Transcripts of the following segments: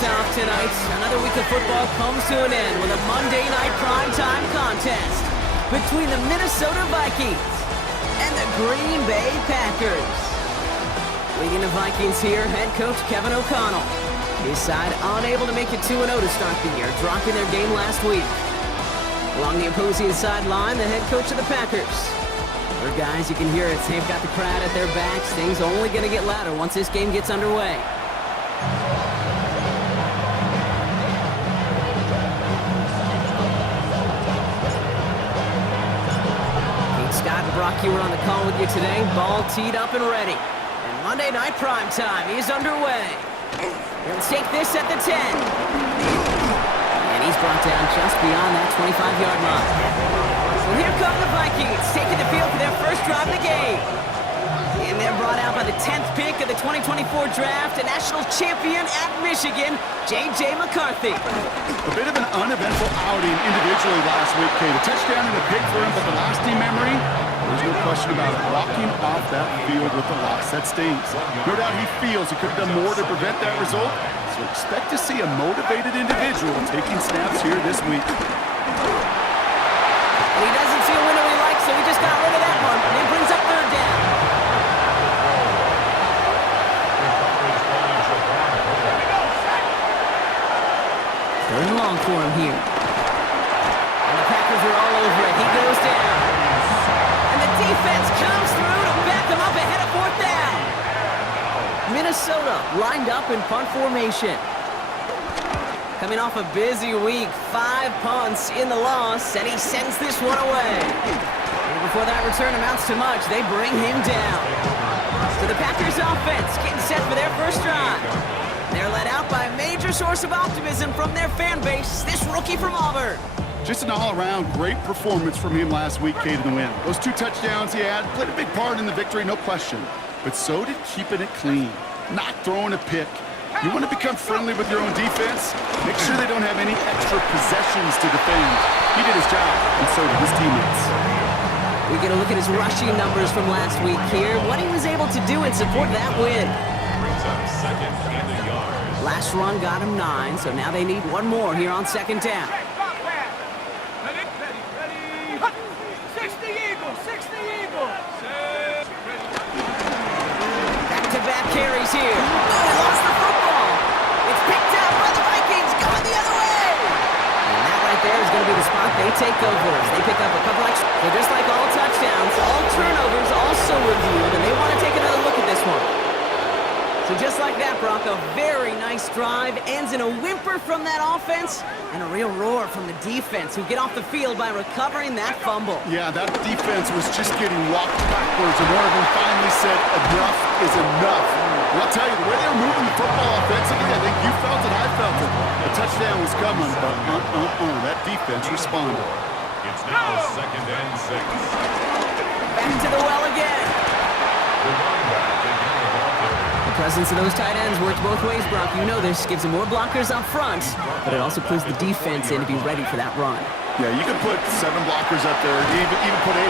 lights off tonight. Another week of football comes to an end with a Monday night primetime contest between the Minnesota Vikings and the Green Bay Packers. Leading the Vikings here, head coach Kevin O'Connell. His side unable to make it 2-0 to start the year, dropping their game last week. Along the opposing sideline, the head coach of the Packers. Our guys, you can hear it. They've got the crowd at their backs. Things only going to get louder once this game gets underway. Scott and Brock, you were on the call with you today. Ball teed up and ready. And Monday Night Primetime is underway. He'll take this at the 10. And he's brought down just beyond that 25-yard line. So here come the Vikings, taking the field for their first drive of the game. And they're brought out by the 10th pick of the 2024 draft, a national champion at Michigan, J.J. McCarthy. A bit of an uneventful outing individually last week, Kate. A touchdown and a pick for him, but the lasting memory, there's no question about it. Walking off that field with the loss, that stings. No doubt he feels he could have done more to prevent that result, so expect to see a motivated individual taking snaps here this week. And he doesn't see a window he likes, so he just got rid of that one. And he brings up third down. Third and long for him here. And the Packers are all over it. He goes down. And the defense comes through to back him up ahead of fourth down. Minnesota lined up in punt formation. Coming off a busy week, 5 punts in the loss, and he sends this one away. And before that return amounts to much, they bring him down. So the Packers offense getting set for their first drive. They're led out by a major source of optimism from their fan base, this rookie from Auburn. Just an all-around great performance from him last week, Kate, in the win. Those 2 touchdowns he had played a big part in the victory, no question. But so did keeping it clean, not throwing a pick. You want to become friendly with your own defense? Make sure they don't have any extra possessions to defend. He did his job, and so did his teammates. We get a look at his rushing numbers from last week here, what he was able to do in support of that win. Last run got him 9, so now they need one more here on second down. Back-to-back carries here. Oh, he lost the football. It's picked up by the Vikings, going the other way. And that right there is going to be the spot they take over. They pick up a couple extra. So just like all touchdowns, all turnovers also reviewed, and they want to take another look at this one. So just like that, Brock, a very nice drive ends in a whimper from that offense and a real roar from the defense, who get off the field by recovering that fumble. Yeah, that defense was just getting walked backwards, and one of them finally said, enough is enough. And I'll tell you, the way they were moving the football offensively, I think you felt it, I felt it. A touchdown was coming, but that defense responded. It's now 2nd and 6. Back to the well again. The presence of those tight ends works both ways, Brock. You know this. Gives them more blockers up front, but it also puts the defense in to be ready for that run. Yeah, you can put 7 blockers up there, even put 8, 9,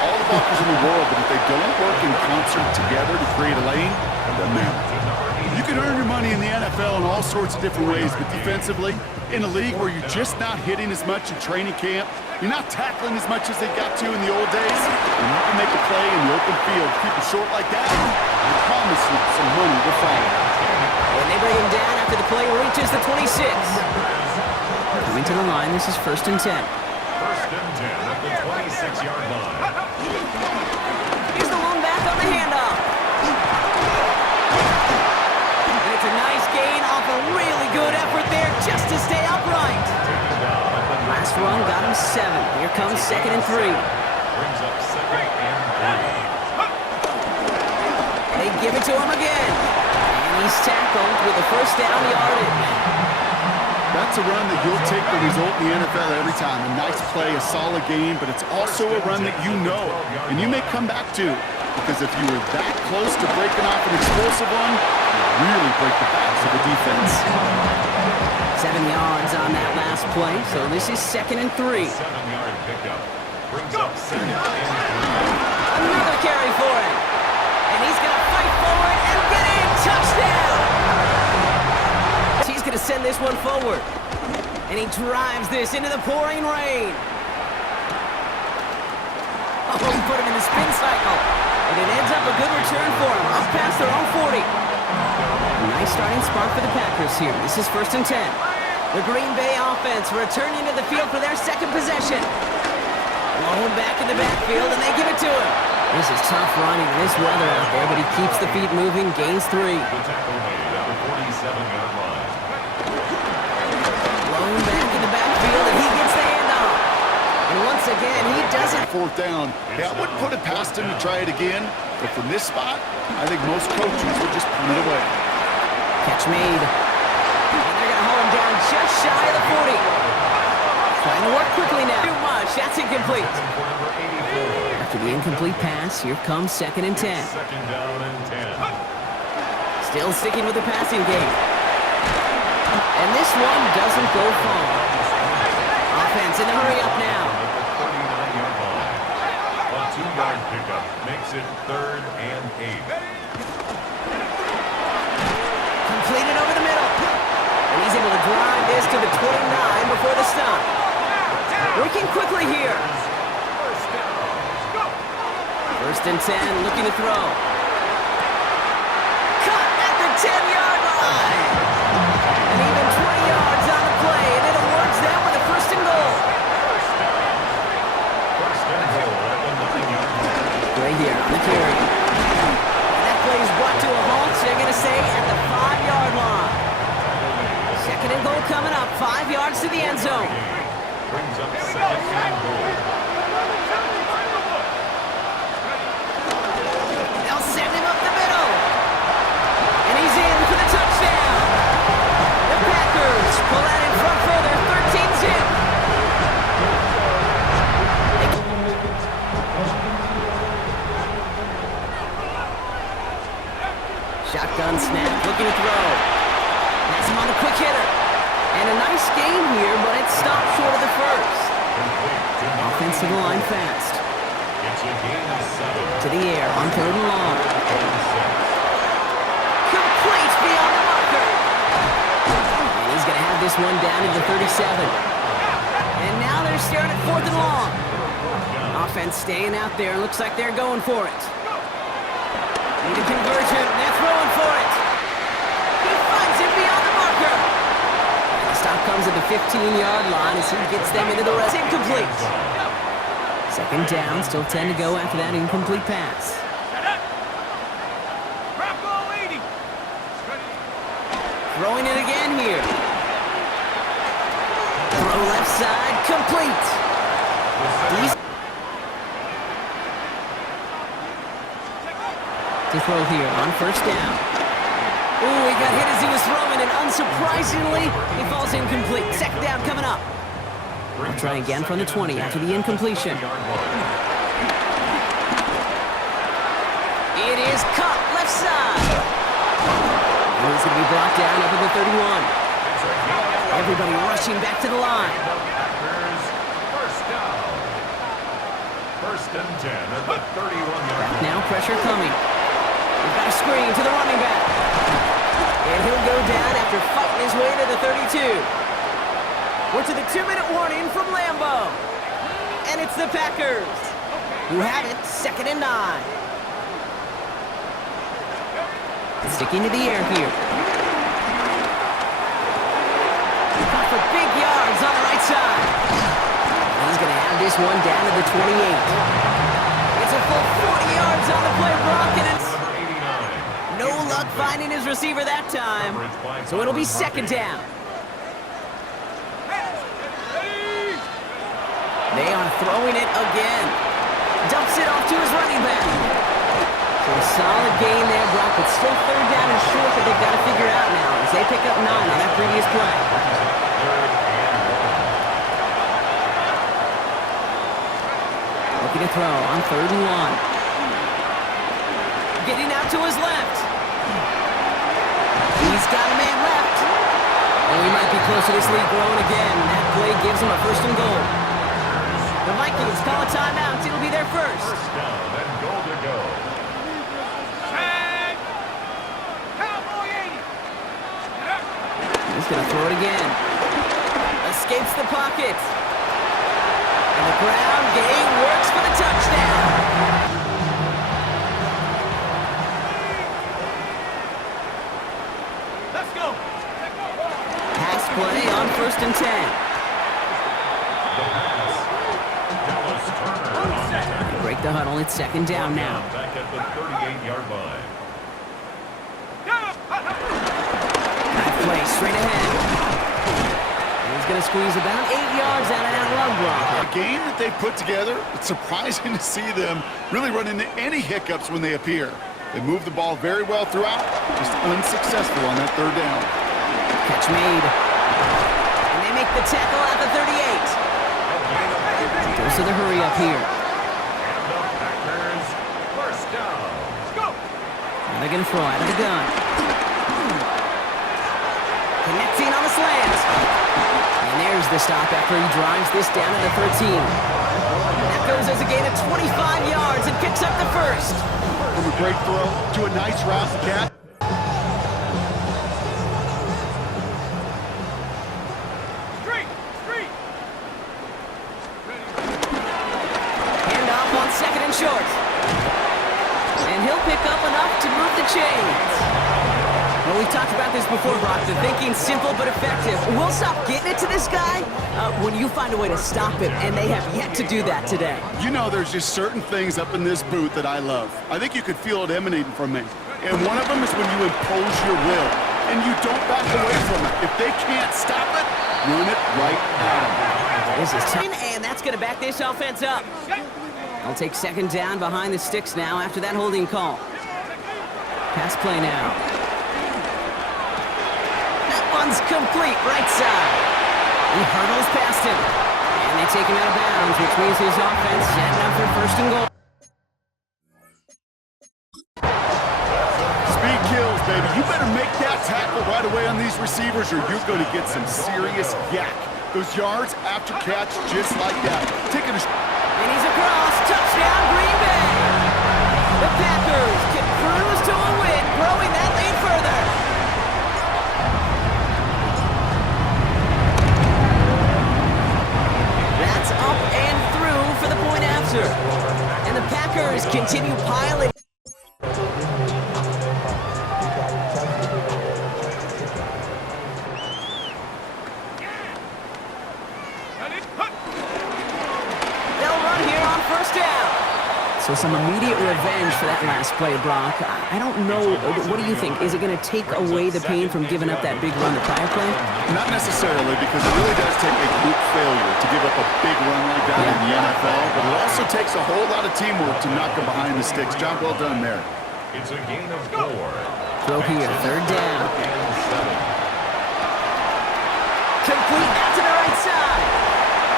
all the blockers in the world, but if they don't work in concert together to create a lane, it doesn't matter. You can earn your money in the NFL in all sorts of different ways, but defensively, in a league where you're just not hitting as much in training camp, you're not tackling as much as they got to in the old days, and you can make a play in the open field, keep it short like that, I promise you some money will follow. And they bring him down after the play reaches the 26. Coming to the line, this is 1st and 10. 1st and 10 at the 26-yard line. Here's the one back on the handoff. And it's a nice gain off a really good effort there just to stay upright. Last run got him 7. Here comes 2nd and 3. Brings up 2nd and 3. They give it to him again. And he's tackled with a first down yardage. That's a run that you'll take the result in the NFL every time. A nice play, a solid game, but it's also a run that you know, and you may come back to, because if you were that close to breaking off an explosive one, you really break the backs of the defense. 7 yards on that last play, so this is 2nd and 3. 7-yard pickup. Brings up 2nd and 3. Another carry for him. And he's going to fight forward and get in. Touchdown! He's going to this one forward. And he drives this into the pouring rain. Oh, he put him in the spin cycle. And it ends up a good return for him. Up past their own 40. A nice starting spot for the Packers here. This is 1st and 10. The Green Bay offense returning to the field for their second possession. Blown back in the backfield, and they give it to him. This is tough running in this weather out there, but he keeps the feet moving, gains 3. The tackle made at the 47-yard line. Blown back in the backfield, and he gets the handoff. And once again, he does it. 4th down. Hey, I wouldn't put it past him to try it again, but from this spot, I think most coaches would just punt it away. Catch made. And they're going to hold him down just shy of the 40. Trying to work quickly now. Too much. That's incomplete. After the incomplete pass, here comes 2nd and 10. 2nd down and 10. Still sticking with the passing game. And this one doesn't go far. Offense in a hurry up now. At the 39-yard line. A 2-yard pickup makes it 3rd and 8. Completed over the middle. And he's able to drive this to the 29 before the stop. Working quickly here. 1st and 10, looking to throw. Cut at the 10-yard line. And even 20 yards on the play, and it awards them with a 1st and goal. 1st and goal at the 9-yard line. Right here on the carry. And that play is brought to a halt, they're going to say, at the 5-yard line. 2nd and goal coming up, 5 yards to the end zone. Brings up 2nd and goal. They'll send him up the middle. And he's in for the touchdown. The Packers pull out in front further, 13-zip. Shotgun snap, looking to throw. That's him on the quick hitter. And a nice game here, but it stopped short of the first. Offensive line fast. It's a gain of 7. To the air on 3rd and long. Complete beyond the marker. And he's going to have this one down to the 37. And now they're staring at 4th and long. Offense staying out there. Looks like they're going for it. Need a conversion. They're throwing for it. He finds it beyond the marker. And the stop comes at the 15-yard line as he gets them into the rest. Incomplete. 2nd down, still 10 to go after that incomplete pass. Throwing it again here. Throw left side, complete. To throw here on 1st down. Ooh, he got hit as he was throwing, and unsurprisingly, he falls incomplete. 2nd down coming up. I'll try again from the 20 after the incompletion. It is caught left side. And he's going to be brought down up at the 31. Everybody rushing back to the line. Packers, 1st down. 1st and 10 at the 31-yard line. Now pressure coming. We've got a screen to the running back. And he'll go down after fighting his way to the 32. We're to the 2-minute warning from Lambeau. And it's the Packers who have it, 2nd and 9. Sticking to the air here. Got for big yards on the right side. And he's going to have this one down to the 28. It's a full 40 yards on the play, Brock, and it's no luck finding his receiver that time. So it'll be 2nd down. They are throwing it again. Dumps it off to his running back. So a solid gain there, Brock, but still 3rd down and short that they've got to figure out now as they pick up 9 on that previous play. Looking to throw on 3rd and 1. Getting out to his left. He's got a man left. And we might be close to this lead growing again. That play gives him a 1st and goal. The Vikings call a timeout. It'll be their first. 1st down and goal to go. This Gonna throw it again. Escapes the pocket. And the ground game works for the touchdown. Let's go. Pass play on 1st and 10. The pass. Dallas Turner on the tackle. Break the huddle. It's 2nd down now. Back at the 38-yard line. That play straight ahead. And he's going to squeeze about 8 yards out of that run block. A game that they put together, it's surprising to see them really run into any hiccups when they appear. They move the ball very well throughout, just unsuccessful on that 3rd down. Catch made. And they make the tackle at the 38. Goes to the hurry up here. And the Packers, first down. Let's go. And they're going to throw out of the gun. Connecting on the slant. And there's the stop after he drives this down to the 13. That goes as a gain of 25 yards and picks up the 1st. From a great throw to a nice route to catch. Street. Handoff on 2nd and short. And he'll pick up enough to move the chains. Well, we've talked about this before, Brock. The thinking's simple but effective. We'll stop getting it to this guy when you find a way to stop him, and they have yet to do that today. You know, there's just certain things up in this booth that I love. I think you could feel it emanating from me. And one of them is when you impose your will, and you don't back away from it. If they can't stop it, run it right at them. This is tough, and that's going to back this offense up. I'll take 2nd down behind the sticks now after that holding call. Pass play now. That one's complete, right side. He hurdles past him. And they take him out of bounds, which means his offense setting up for 1st and goal. Speed kills, baby. You better make that tackle right away on these receivers or you're going to get some serious yak. Those yards after catch just like that. Taking a... And he's across. Touchdown, Green Bay. The Packers can cruise to a win, growing that lead further. That's up and through for the point after. And the Packers continue piling. They'll run here on 1st down. So some immediate revenge for that last play, Brock. I don't know. What do you think? Is it going to take away the pain from giving up that big run the prior play? Not necessarily, because it really does take a group failure to give up a big run like that in the NFL, but it also takes a whole lot of teamwork to knock them behind the sticks. Job well done there. It's a gain of 4. Throw here, 3rd down. And 7. Complete out to the right side.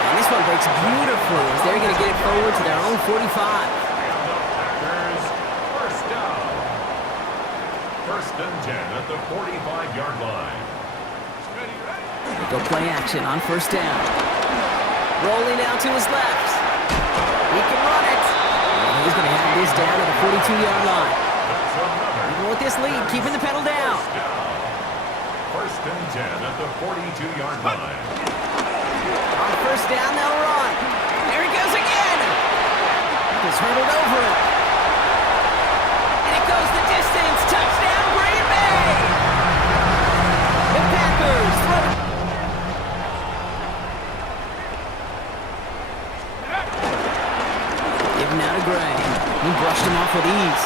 And this one breaks beautifully as they're going to get it forward to their own 45. Packers, first down. 1st and 10 at the 45-yard line. They go play action on 1st down. Rolling out to his left. He can run it. And he's going to have this down at the 42-yard line. Even with this lead, keeping the pedal down. 1st and 10 at the 42-yard line. On 1st down, they'll run. There he goes again. Just hurdled over it. And it goes the distance. Touchdown, Green Bay. The Packers throw. Giving out to Gray. He brushed him off with ease.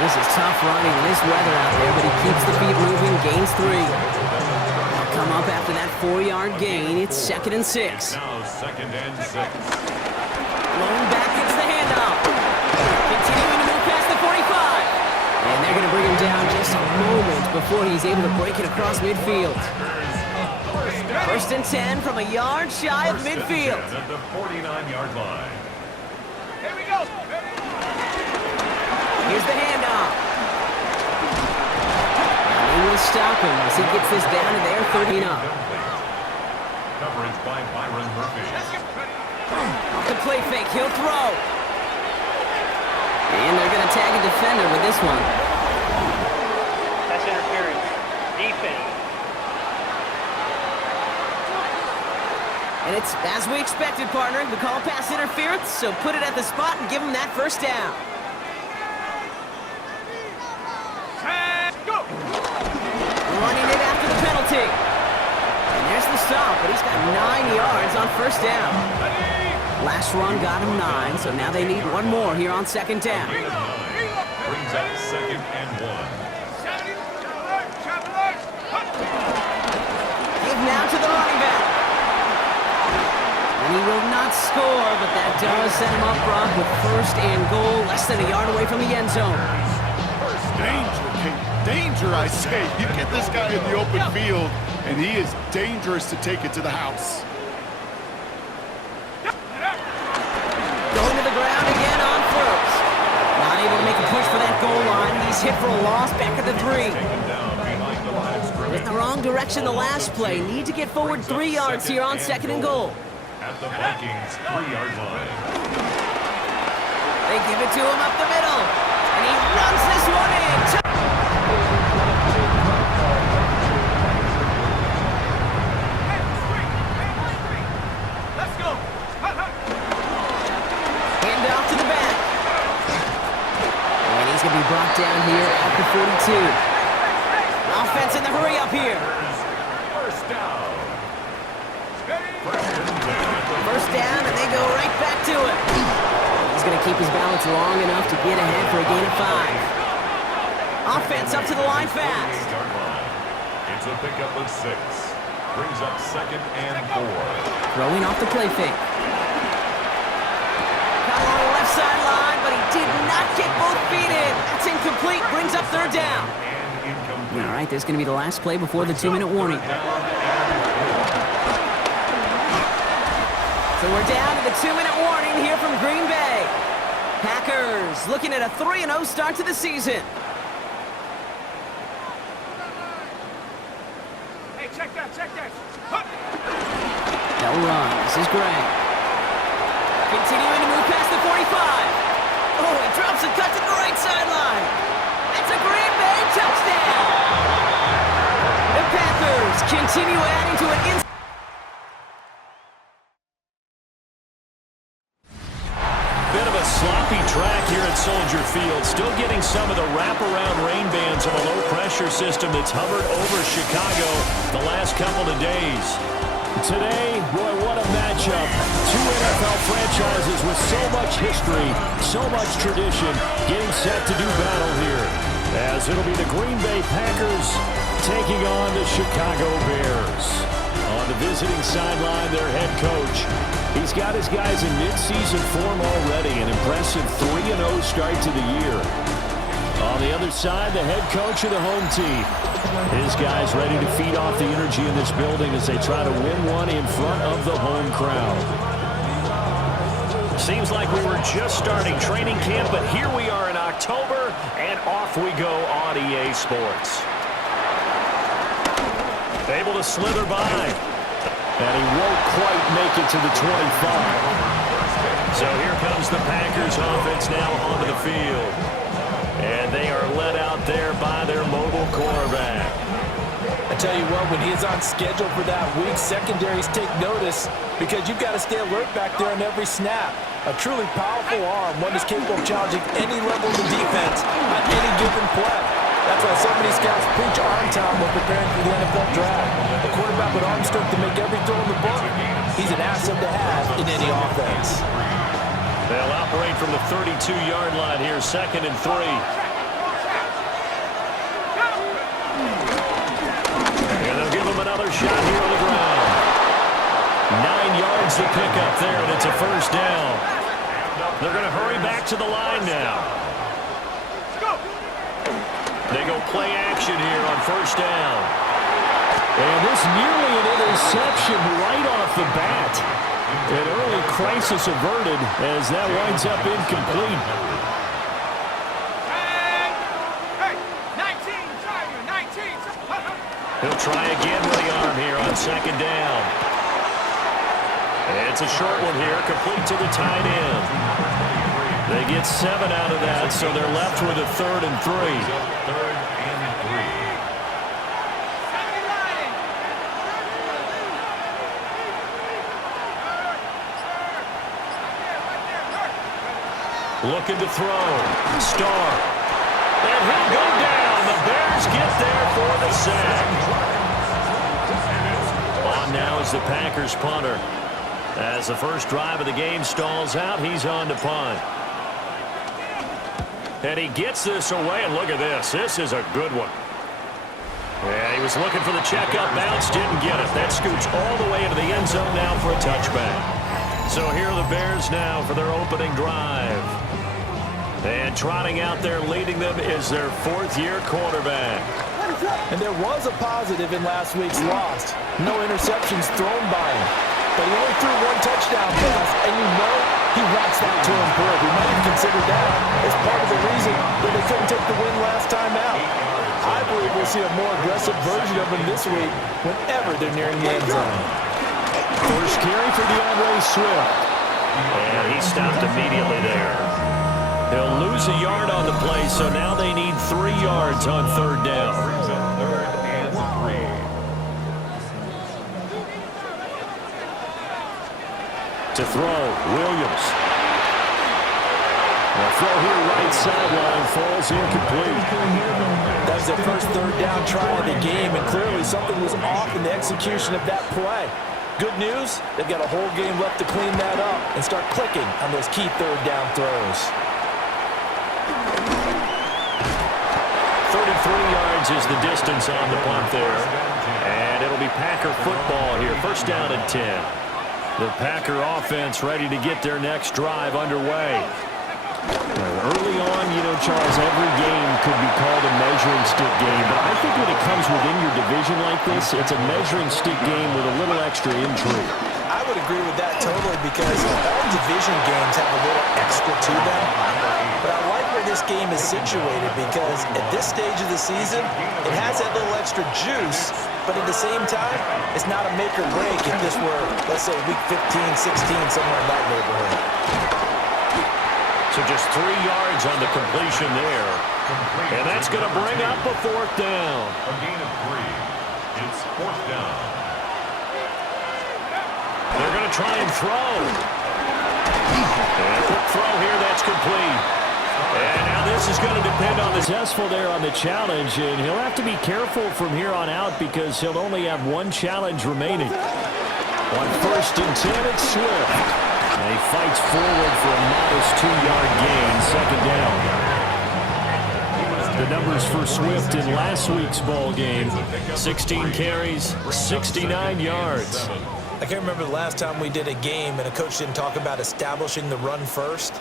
This is tough running in this weather out there, but he keeps the feet moving, gains 3. They'll come up after that 4-yard gain. It's 2nd and 6. Now 2nd and 6. Blowing back gets the handoff. Continuing to move past the 45. And they're going to bring him down just a moment before he's able to break it across midfield. 1st and 10 from a yard shy of midfield. At the 49-yard line. Here we go. Here's the handoff. And they will stop him as he gets this down to their 30 up. Coverage by Byron Murphy. Off the play fake, he'll throw. And they're going to tag a defender with this one. That's interference. Defense. And it's as we expected, partner. We call pass interference, so put it at the spot and give him that first down. And go! Running it after the penalty. And there's the stop, but he's got 9 yards on first down. Last run got him 9, so now they need one more here on second down. Brings up 2nd and 1. Give now to the running back. And he will not score, but that does set him up, Brock, with first and goal, less than a yard away from the end zone. Danger, Kate. Danger, I say. You get this guy in the open field, and he is dangerous to take it to the house. Going to the ground again on first. Not able to make a push for that goal line. He's hit for a loss back at the 3. Taken down behind the line of scrimmage. In the wrong direction the last play. Need to get forward 3 yards here on second and goal. At the Vikings 3-yard line. They give it to him up the middle. And he runs this one in. Let's go! Hand off to the back. And he's going to be brought down here at the 42. Offense in the hurry up here. First down. First down, and they go right back to it. He's going to keep his balance long enough to get ahead for a gain of 5. Offense up to the line fast. 8-yard line. It's a pickup of 6. Brings up 2nd and 4. Throwing off the play fake. Got along the left sideline, but he did not get both feet in. That's incomplete. Brings up third down. And incomplete. All right, this is going to be the last play before the 2-minute warning. So we're down to the 2-minute warning here from Green Bay. Packers looking at a 3-0 start to the season. Hey, check that, check that. They'll run. This is Gray. Continuing to move past the 45. Oh, he drops a cut to the right sideline. That's a Green Bay touchdown. The Packers continue adding to an Bit of a sloppy track here at Soldier Field. Still getting some of the wraparound rain bands of a low-pressure system that's hovered over Chicago the last couple of days. Today, boy, what a matchup. 2 NFL franchises with so much history, so much tradition, getting set to do battle here. As it'll be the Green Bay Packers taking on the Chicago Bears. On the visiting sideline, their head coach. He's got his guys in mid-season form already. An impressive 3-0 start to the year. On the other side, the head coach of the home team. His guys ready to feed off the energy in this building as they try to win one in front of the home crowd. Seems like we were just starting training camp, but here we are in October, and off we go on EA Sports. Able to slither by. And he won't quite make it to the 25. So here comes the Packers offense now onto the field. And they are led out there by their mobile quarterback. I tell you what, when he is on schedule for that week, secondaries take notice because you've got to stay alert back there on every snap. A truly powerful arm, one that's capable of challenging any level of the defense on any given play. That's why so many scouts preach arm time when preparing for the NFL draft. A quarterback with arm strength to make every throw in the book. He's an asset to have in any offense. They'll operate from the 32-yard line here, 2nd and 3. And they'll give him another shot here on the ground. 9 yards to pick up there, and it's a first down. They're going to hurry back to the line now. They go play action here on first down. And this nearly an interception right off the bat. An early crisis averted as that winds up incomplete. Hey, 19, driver, 19. He'll try again with the arm here on second down. And it's a short one here, complete to the tight end. They get 7 out of that, so they're left with a 3rd and 3. 3rd and 3. Looking to throw. Starr. And he'll go down. The Bears get there for the sack. On now is the Packers punter. As the first drive of the game stalls out, he's on to punt. And he gets this away, and look at this. This is a good one. Yeah, he was looking for the checkup bounce, didn't get it. That scoots all the way into the end zone now for a touchback. So here are the Bears now for their opening drive. And trotting out there leading them is their fourth-year quarterback. And there was a positive in last week's loss. No interceptions thrown by him. But he only threw one touchdown pass, and you know he wants that to improve. We might have considered that as part of the reason that they couldn't take the win last time out. I believe we'll see a more aggressive version of him this week whenever they're nearing the end zone. First carry for DeAndre Swift. And he stopped immediately there. He'll lose a yard on the play, so now they need 3 yards on third down. Third and 3. To throw, Williams. The throw here right sideline falls incomplete. That was their first third down try of the game, and clearly something was off in the execution of that play. Good news, they've got a whole game left to clean that up and start clicking on those key third down throws. 33 yards is the distance on the punt there. And it'll be Packer football here. First down and 10. The Packer offense ready to get their next drive underway. Early on, you know, Charles, every game could be called a measuring stick game. But I think when it comes within your division like this, it's a measuring stick game with a little extra intrigue. I would agree with that totally because all division games have a little extra to them. But I like where this game is situated because at this stage of the season, it has that little extra juice, but at the same time, it's not a make or break if this were, let's say, week 15, 16, somewhere in that neighborhood. So just 3 yards on the completion there. And that's going to bring up a fourth down. A gain of 3. It's fourth down. They're going to try and throw. And a quick throw here, that's complete. And now this is going to depend on the successful there on the challenge, and he'll have to be careful from here on out because he'll only have one challenge remaining. On first and 10, it's Swift. And he fights forward for a modest 2-yard gain, second down. The numbers for Swift in last week's ball game, 16 carries, 69 yards. I can't remember the last time we did a game and a coach didn't talk about establishing the run first.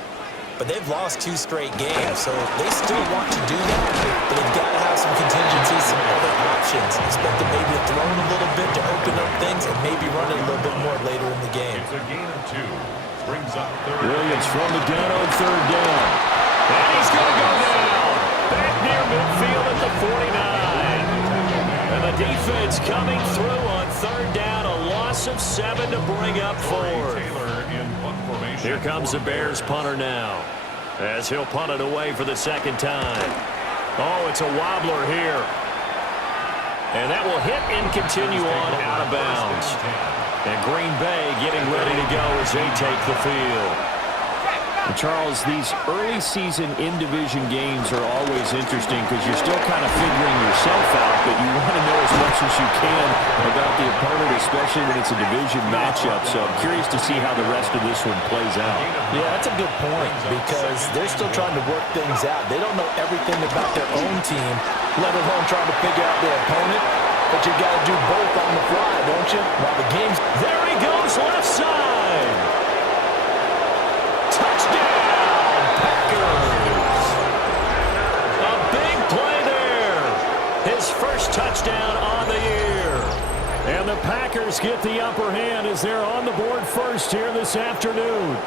But they've lost 2 straight games, so they still want to do that. But they've got to have some contingencies, some other options. Expect them maybe to throw it a little bit to open up things and maybe run it a little bit more later in the game. It's a gain of 2. Brings up third. Williams from the gun on third down. And he's going to go down. Back near midfield at the 49. And the defense coming through on third down. A loss of 7 to bring up fourth. Here comes the Bears punter now as he'll punt it away for the second time. Oh, it's a wobbler here. And that will hit and continue on out of bounds. And Green Bay getting ready to go as they take the field. And Charles, these early season in-division games are always interesting because you're still kind of figuring yourself out, but you want to know as much as you can about the opponent, especially when it's a division matchup. So I'm curious to see how the rest of this one plays out. Yeah, that's a good point because they're still trying to work things out. They don't know everything about their own team, let alone trying to figure out their opponent. But you got to do both on the fly, don't you? While the game's... There he goes, left side. Touchdown, Packers. A big play there. His first touchdown on the year. And the Packers get the upper hand as they're on the board first here this afternoon.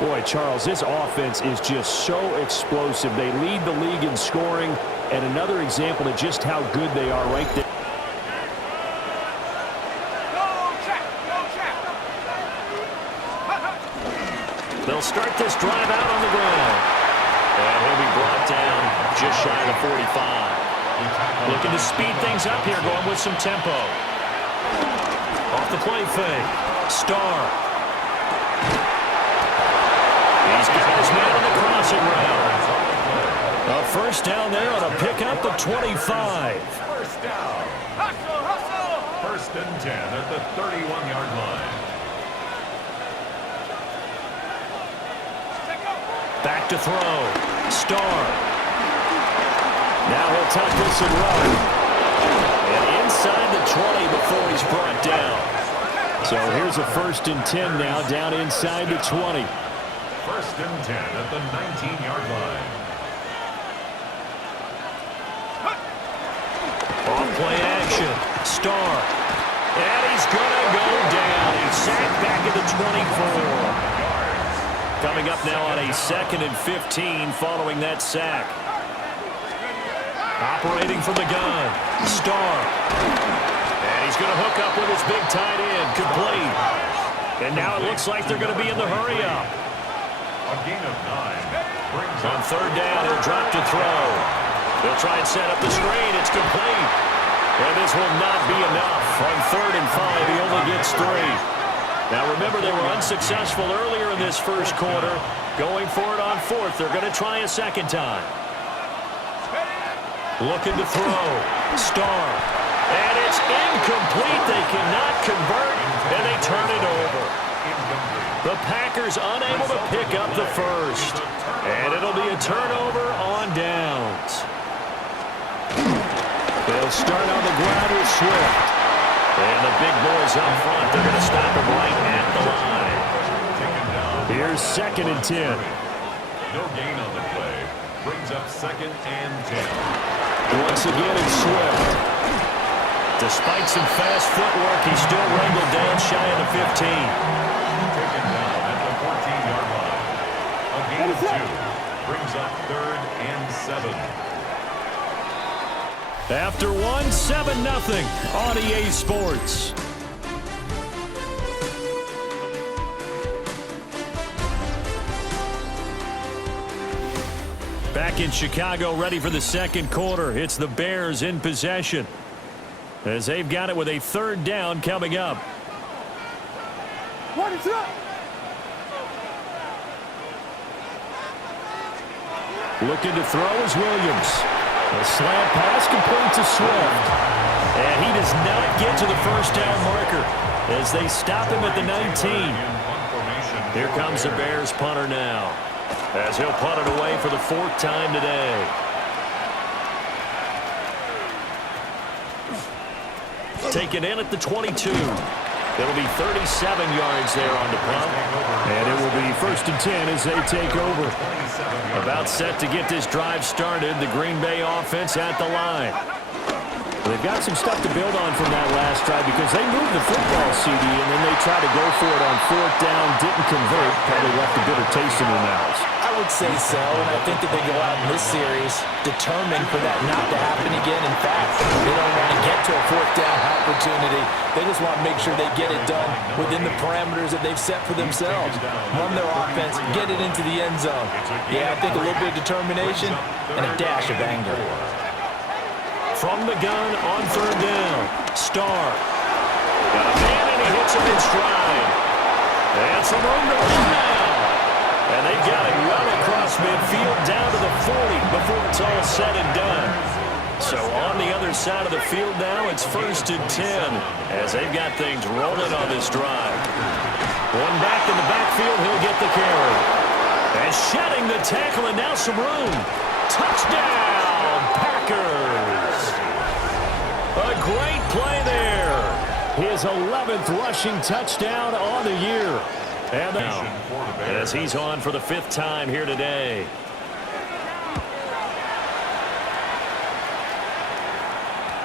Boy, Charles, this offense is just so explosive. They lead the league in scoring, and another example of just how good they are right there. They'll start this drive out on the ground. And he'll be brought down just shy of the 45. Looking to speed things up here, going with some tempo. Off the play fake. Starr. passing route. A first down there on a pickup of 25. First down. Hustle, hustle! First and 10 at the 31-yard line. Back to throw. Starr. Now he'll tuck this and run. And inside the 20 before he's brought down. So here's a first and 10 now, down inside the 20. First and 10 at the 19-yard line. Off-play action. Starr. And he's going to go down. He's sacked back at the 24. Coming up now on a 2nd and 15 following that sack. Operating from the gun. Starr. And he's going to hook up with his big tight end. Complete. And now it looks like they're going to be in the hurry-up. A gain of 9. Brings On up third down, he'll drop to throw. They'll try and set up the screen. It's complete. And this will not be enough. On 3rd and 5, he only gets 3. Now remember, they were unsuccessful earlier in this first quarter. Going for it on 4th. They're going to try a second time. Looking to throw. Starr. And it's incomplete. They cannot convert, and they turn it over. The Packers unable to pick up the first. And it'll be a turnover on downs. They'll start on the ground with Swift. And the big boys up front, they're going to stop him right at the line. Here's 2nd and 10. no gain on the play. Brings up 2nd and 10. Once again, it's Swift. Despite some fast footwork, he's still wrangled down shy of the 15. Taken down at the 14-yard line. A gain of 2. Brings up 3rd and 7. After 7-0 on EA Sports. Back in Chicago, ready for the second quarter. It's the Bears in possession, as they've got it with a 3rd down coming up. What is up? Looking to throw is Williams. A slant pass complete to Swift. And he does not get to the first down marker as they stop him at the 19. Here comes the Bears punter now, as he'll punt it away for the 4th time today. Taken in at the 22. It'll be 37 yards there on the punt. And it will be 1st and 10 as they take over. About set to get this drive started. The Green Bay offense at the line. They've got some stuff to build on from that last drive because they moved the football, CD, and then they tried to go for it on 4th down, didn't convert, probably left a bitter taste in their mouths. I would say so, and I think that they go out in this series determined for that not to happen again. In fact, they don't want to get to a 4th down opportunity. They just want to make sure they get it done within the parameters that they've set for themselves. Run their offense, get it into the end zone. Yeah, I think a little bit of determination and a dash of anger. From the gun on 3rd down, Starr. Got a man and he hits him in stride. And some room to run now. And they've got it well across midfield down to the 40 before it's all said and done. So on the other side of the field now, it's 1st and 10 as they've got things rolling on this drive. One back in the backfield, he'll get the carry. And shedding the tackle, and now some room. Touchdown, Packers. A great play there. His 11th rushing touchdown on the year. And now, as he's on for the 5th time here today.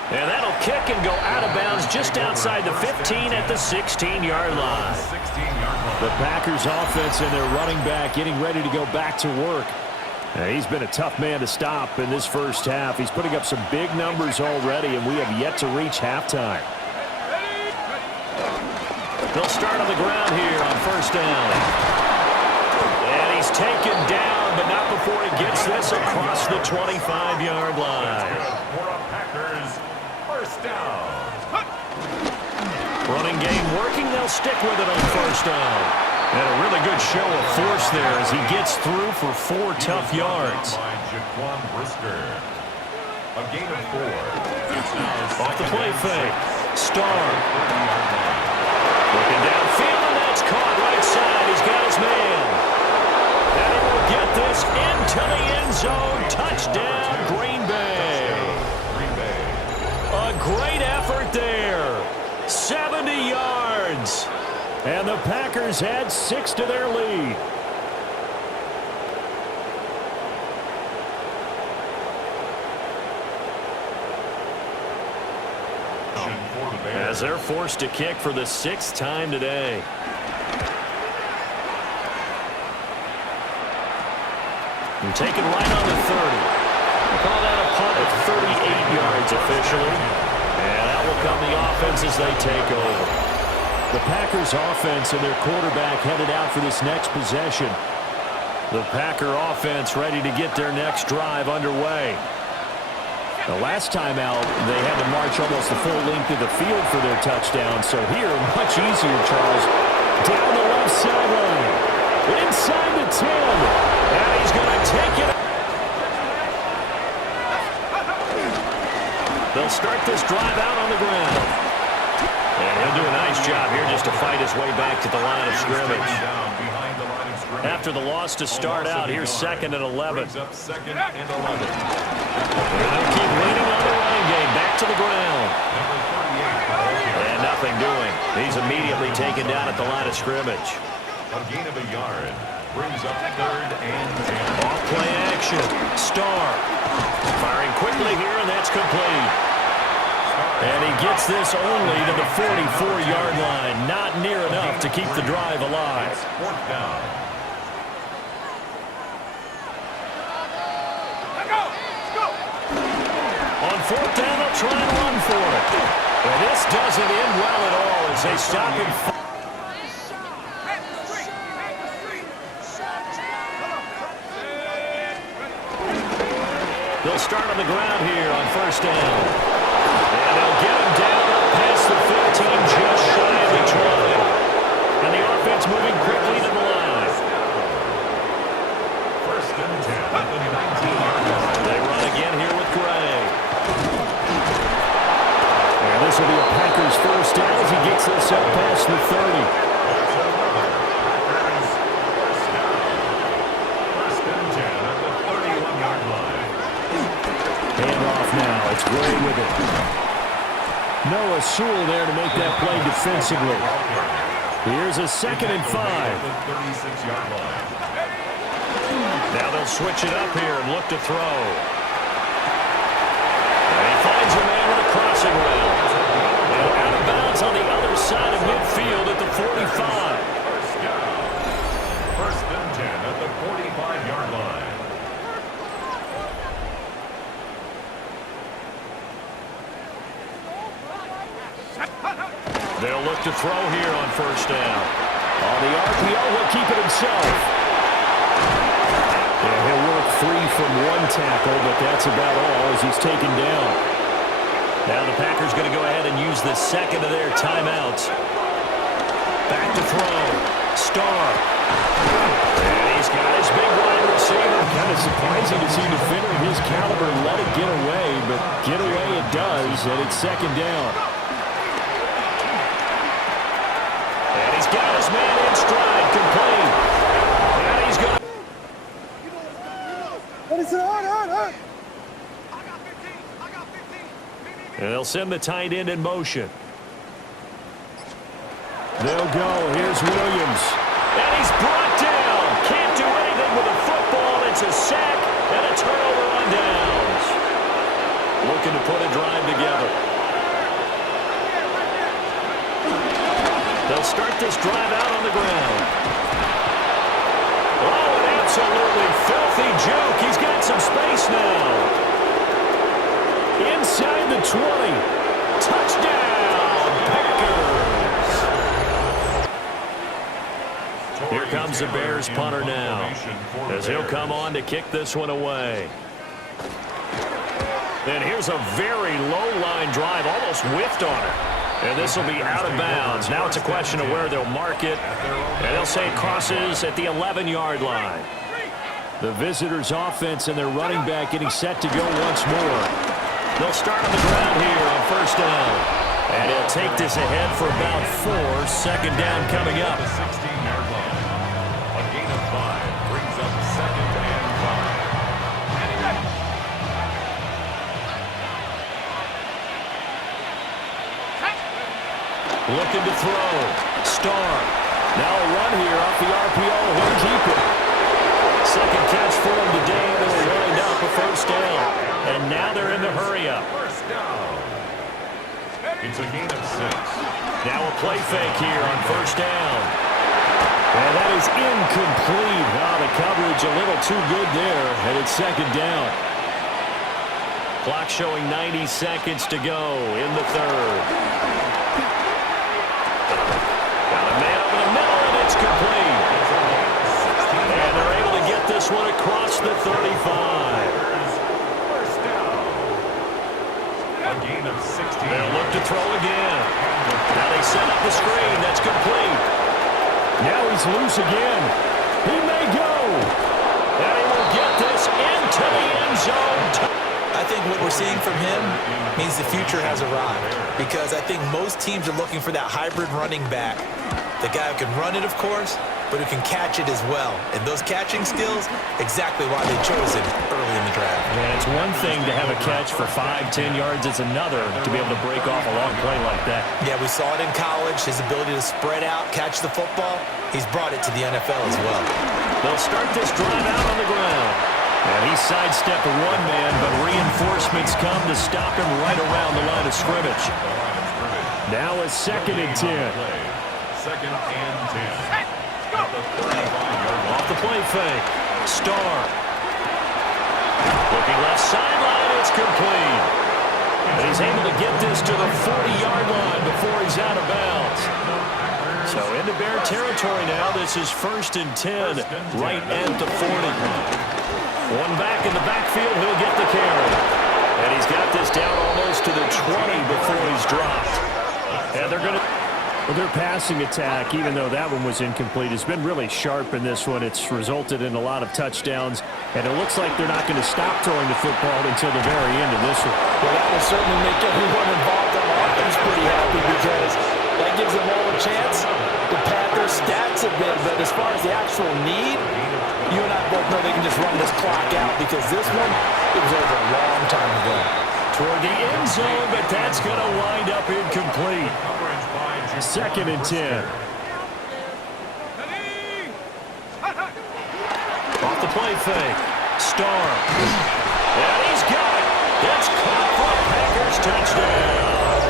And that'll kick and go out of bounds just outside the 15 at the 16-yard line. The Packers offense and their running back getting ready to go back to work. He's been a tough man to stop in this first half. He's putting up some big numbers already, and we have yet to reach halftime. They'll start on the ground here on 1st down. And he's taken down, but not before he gets this across the 25-yard line. For a Packers 1st down. Running game working. They'll stick with it on 1st down. And a really good show of force there as he gets through for 4 tough yards. By Jaquan Brisker. A gain of 4. It's now Off the play second and fake. 6. Star. Looking downfield, and that's caught right side. He's got his man. And he will get this into the end zone. Touchdown, Green Bay. Green Bay. A great effort there. 70 yards. And the Packers add 6 to their lead. For the Bears. As they're forced to kick for the 6th time today. And taken right on the 30. We'll call that a punt of 38 yards officially. And that will come the offense as they take over. The Packers offense and their quarterback headed out for this next possession. The Packer offense ready to get their next drive underway. The last time out, they had to march almost the full length of the field for their touchdown. So here, much easier, Charles. Down the left sideline. Inside the 10. And he's going to take it. They'll start this drive out on the ground. And he'll do a nice job here just to fight his way back to the line of scrimmage. After the loss to start out, here's 2nd and 11. Brings up 2nd and 11. They'll keep leaning on the running game. Back to the ground. Number 38. And nothing doing. He's immediately taken down at the line of scrimmage. A gain of a yard. Brings up 3rd and 10. Off play action. Star. Firing quickly here, and that's complete. And he gets this only to the 44-yard line. Not near enough to keep the drive alive. 4th down. On 4th down, they'll try and run for it. And this doesn't end well at all as they stop him. They'll start on the ground here on 1st down. And they'll get him down up past the 15, just shy of the 20. And the offense moving quickly to the line. 1st and 10 at the 19-yard line. They run again here with Gray. And this will be a Packers 1st down as he gets this up past the 30. Now it's Gray with it. Noah Sewell there to make that play defensively. Here's a 2nd and 5. Now they'll switch it up here and look to throw. And he finds a man with a crossing route. And out of bounds on the other side of midfield at the 45. 1st and 10 at the 45-yard line. They'll look to throw here on 1st down. On the RPO, he'll keep it himself. And he'll work free from 1 tackle, but that's about all as he's taken down. Now the Packers going to go ahead and use the 2nd of their timeouts. Back to throw. Star. And he's got his big wide receiver. Kind of surprising to see a defender of his caliber let it get away, but get away it does, and it's 2nd down. And he's got his man in stride, complete. And he's going to... And they'll send the tight end in motion. They'll go. Here's Williams. And he's brought down. Can't do anything with the football. It's a sack and a turnover on downs. Looking to put a drive together. They'll start this drive out on the ground. Oh, an absolutely filthy juke. He's got some space now. Inside the 20. Touchdown, Packers. Here comes the Bears punter now as he'll come on to kick this one away. And here's a very low line drive, almost whiffed on it. And this will be out of bounds. Now it's a question of where they'll mark it. And they'll say it crosses at the 11-yard line. The visitors' offense and their running back getting set to go once more. They'll start on the ground here on first down. And he'll take this ahead for about 4. Second down coming up. The 16-yard line. A gain of 5 brings up second and 5. Looking to throw. Starr. Now a run here off the RPO. He'll keep it. Second catch for him today. They'll wind up a first down. And now they're in the hurry-up. First down. It's a gain of 6. Now a play fake here on first down. And that is incomplete. The coverage a little too good there. And it's second down. Clock showing 90 seconds to go in the third. Got a man over the middle, and it's complete. And they're able to get this one across the 35. First down. A gain of 16. They'll look to throw again. Now they set up the screen. That's complete. Now he's loose again. He may go. And he will get this into the end zone. I think what we're seeing from him means the future has arrived, because I think most teams are looking for that hybrid running back. The guy who can run it, of course, but who can catch it as well. And those catching skills, exactly why they chose him early in the draft. And it's one thing to have a catch for 5-10 yards. It's another to be able to break off a long play like that. Yeah, we saw it in college, his ability to spread out, catch the football. He's brought it to the NFL as well. They'll start this drive out on the ground. And he sidestepped one man, but reinforcements come to stop him right around the line of scrimmage. Now it's 2nd and 10. Second and 10. At the 35-yard line. Off the play fake. Starr. Looking left sideline. It's complete. And he's able to get this to the 40-yard line before he's out of bounds. So into Bear territory now. This is 1st and 10 right at the 40. One back in the backfield, he'll get the carry. And he's got this down almost to the 20 before he's dropped. And they're going to... Well, their passing attack, even though that one was incomplete, has been really sharp in this one. It's resulted in a lot of touchdowns. And it looks like they're not going to stop throwing the football until the very end of this one. Well, that will certainly make everyone involved on offense pretty happy, because that gives them all a chance to pad their stats a bit. But as far as the actual need, you and I both know they can just run this clock out, because this one, it was over a long time ago. Toward the end zone, but that's going to wind up incomplete. 2nd and 10. Off the play fake. Starr. And he's got it. That's caught for a Packers touchdown.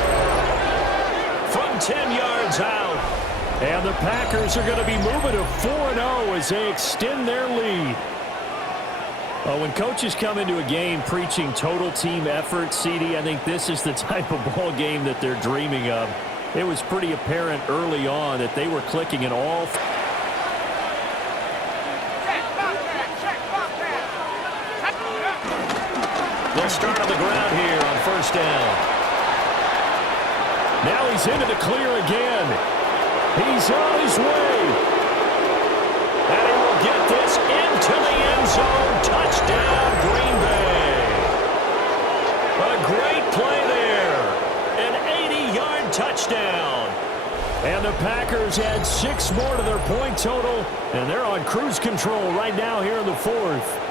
From 10 yards out. And the Packers are going to be moving to 4-0 as they extend their lead. Well, when coaches come into a game preaching total team effort, CD, I think this is the type of ball game that they're dreaming of. It was pretty apparent early on that they were clicking in all. They'll start on the ground here on first down. Now he's into the clear again. He's on his way. And he will get this into the end zone. Touchdown, Green Bay. A great play there. An 80-yard touchdown. And the Packers add 6 more to their point total. And they're on cruise control right now here in the 4th.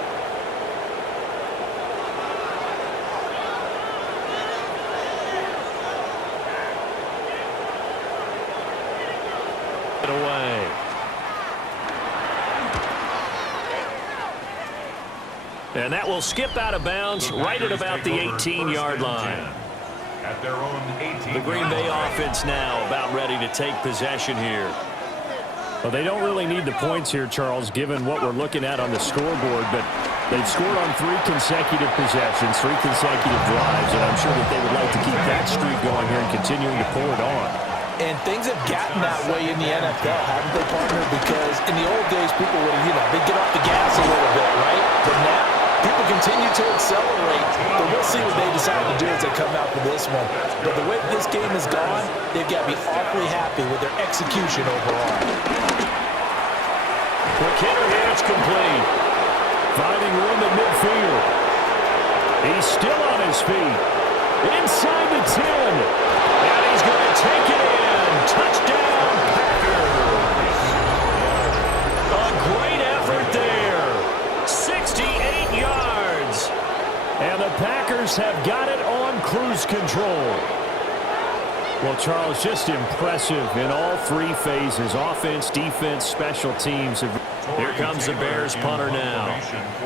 Away. And that will skip out of bounds right at about the 18-yard line. At their own 18. The Green Bay offense now about ready to take possession here. Well, they don't really need the points here, Charles, given what we're looking at on the scoreboard, but they've scored on 3 consecutive possessions, 3 consecutive drives, and I'm sure that they would like to keep that streak going here and continuing to pull it on. And things have gotten that way in the NFL, haven't they, partner? Because in the old days, people would have, they'd get off the gas a little bit, right? But now, People continue to accelerate, but we'll see what they decide to do as they come out for this one. But the way this game has gone, they've got to be awfully happy with their execution overall. Quick hitter here, it's complete. Finding room at midfield. He's still on his feet. Inside the 10. And he's going to take it in. Touchdown, Packers. A great effort there. 68 yards. And the Packers have got it on cruise control. Well, Charles, just impressive in all three phases. Offense, defense, special teams. Here comes the Bears punter now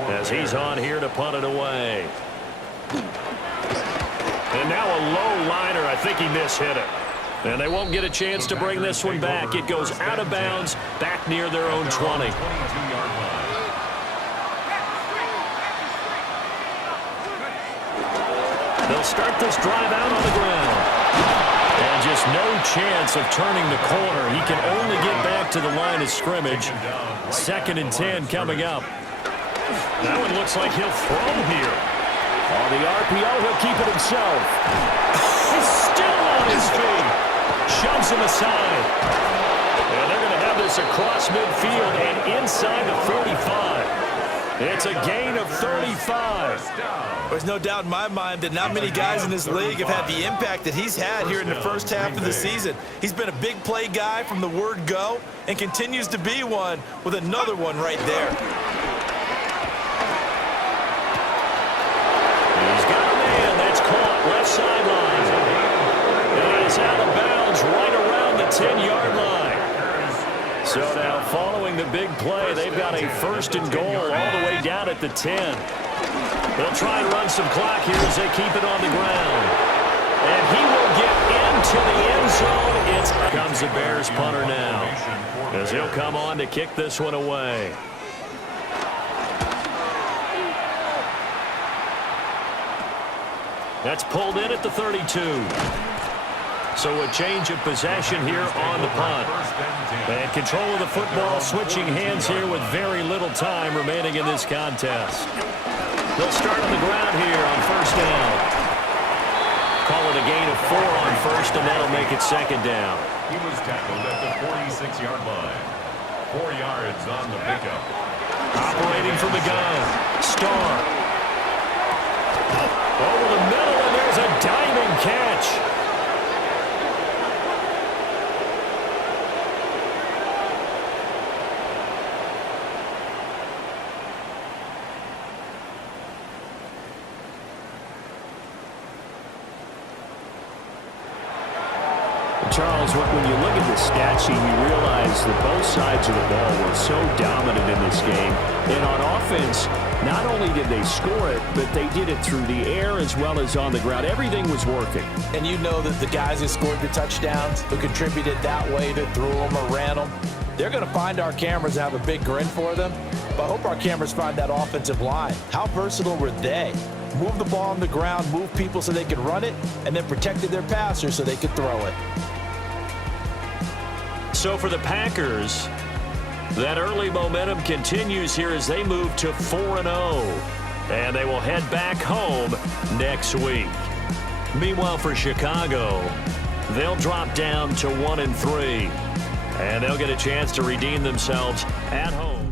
as he's on here to punt it away. And now a low liner. I think he mishit it. And they won't get a chance to bring this one back. It goes out of bounds back near their own 20. They'll start this drive out on the ground. And just no chance of turning the corner. He can only get back to the line of scrimmage. 2nd and 10 coming up. That one looks like he'll throw here. On the RPO, he'll keep it himself. He's still on his feet. Shoves him aside. And they're going to have this across midfield and inside the 45. It's a gain of 35. There's no doubt in my mind that not many guys in this league have had the impact that he's had here in the first half of the season. He's been a big play guy from the word go and continues to be one with another one right there. He's got a man that's caught left sideline. And it's out of bounds right around the 10-yard line. So now following the big play, they've got a 1st and goal all the way down at the 10. They'll try and run some clock here as they keep it on the ground. And he will get into the end zone. Here comes the Bears punter now as he'll come on to kick this one away. That's pulled in at the 32. So a change of possession here on the punt. And control of the football, switching hands here with very little time remaining in this contest. They'll start on the ground here on 1st down. Call it a gain of 4 on 1st, and that'll make it 2nd down. He was tackled at the 46-yard line. 4 yards on the pickup. Operating from the gun. Starr. Over the middle, and there's a diving catch. Charles, when you look at the stat sheet, you realize that both sides of the ball were so dominant in this game. And on offense, not only did they score it, but they did it through the air as well as on the ground. Everything was working. And you know that the guys who scored the touchdowns, who contributed that way, that threw them or ran them, they're going to find our cameras and have a big grin for them. But I hope our cameras find that offensive line. How versatile were they? Move the ball on the ground, move people so they could run it, and then protected their passers so they could throw it. So for the Packers, that early momentum continues here as they move to 4-0. And they will head back home next week. Meanwhile, for Chicago, they'll drop down to 1-3. And they'll get a chance to redeem themselves at home.